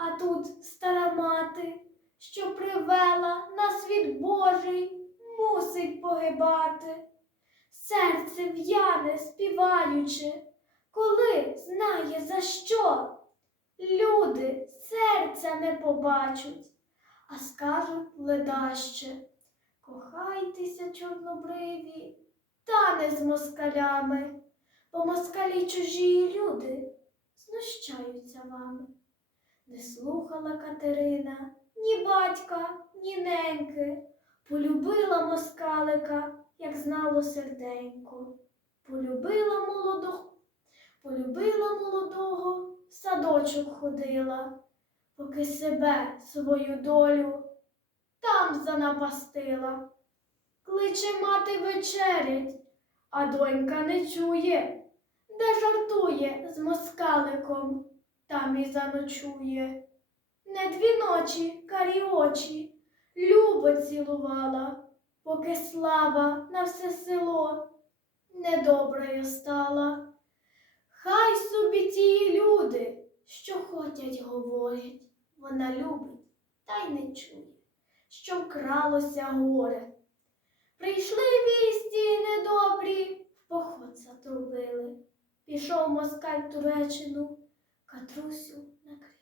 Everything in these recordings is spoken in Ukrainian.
а тут стара мати, що привела на світ Божий, мусить погибати. Серце в'яне співаючи, коли знає за що. Люди серця не побачать, а скажуть ледаще. Кохайтеся, чорнобриві, та не з москалями, бо москалі чужі люди знущаються вами. Не слухала Катерина ні батька, ні неньки, полюбила москалика, як знало серденько, полюбила молодого, полюбила молодого, в садочок ходила, поки себе свою долю там занапастила. Кличе мати вечерять, а донька не чує, де жартує з москаликом, там і заночує. Не дві ночі карі очі любо цілувала, поки слава на все село недоброю стала. Хай собі ті люди, що ходять, говорять, вона любить та й не чує, що вкралося горе. Прийшли вісті недобрі, в поход затрубили. Пішов москаль в Туреччину, Катрусю накрили.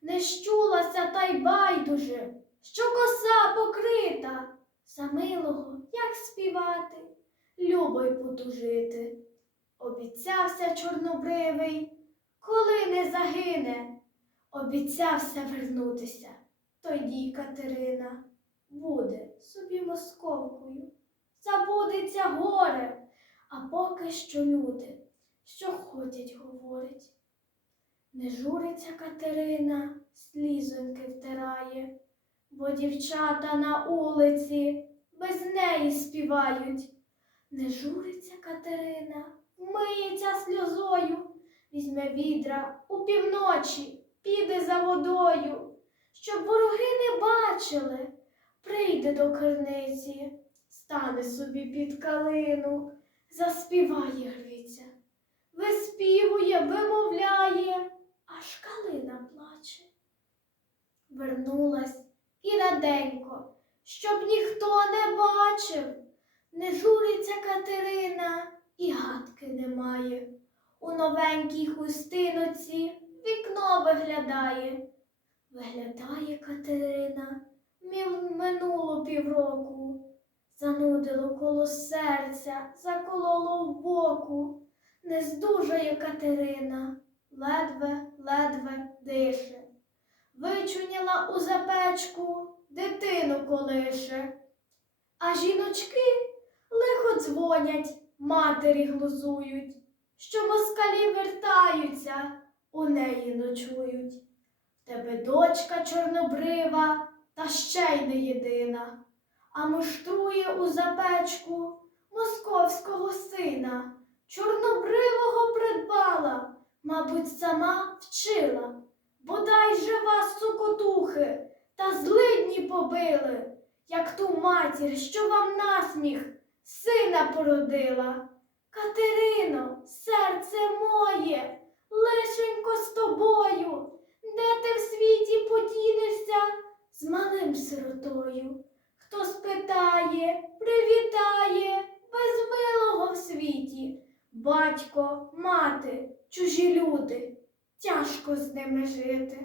Не щулася та й байдуже, що коса покрита, за милого, як співати, любо й потужити. Обіцявся чорнобривий, коли не загине, обіцявся вернутися. Тоді Катерина буде собі московкою, забудеться горе, а поки що люди, що ходять, говорять. Не журиться Катерина, слізоньки втирає, бо дівчата на улиці без неї співають. Не журиться Катерина, миється сльозою, візьме відра у півночі, піде за водою, щоб вороги не бачили, прийде до криниці, стане собі під калину, заспіває Гриця, виспівує, вимовляє, Вернулась і раденько, щоб ніхто не бачив. Не журиться Катерина і гадки немає. У новенькій хустиноці вікно виглядає. Виглядає Катерина, мів минуло півроку. Занудило коло серця, закололо в боку. Не здужає Катерина, ледве, ледве дише. Вичуняла у запечку, дитину колише. А жіночки лихо дзвонять, матері глузують, що москалі вертаються, у неї ночують. Тебе дочка чорнобрива, та ще й не єдина, а муштрує у запечку московського сина, чорнобривого придбала, мабуть, сама вчила, бодай же вас, сукотухи, та злидні побили як ту матір, що вам насміх сина породила. Катерино, серце моє, лишенько з тобою, де ти в світі подінешся з малим сиротою? Хто спитає, привітає, без милого в світі, батько, мати, чужі люди, тяжко з ними жити.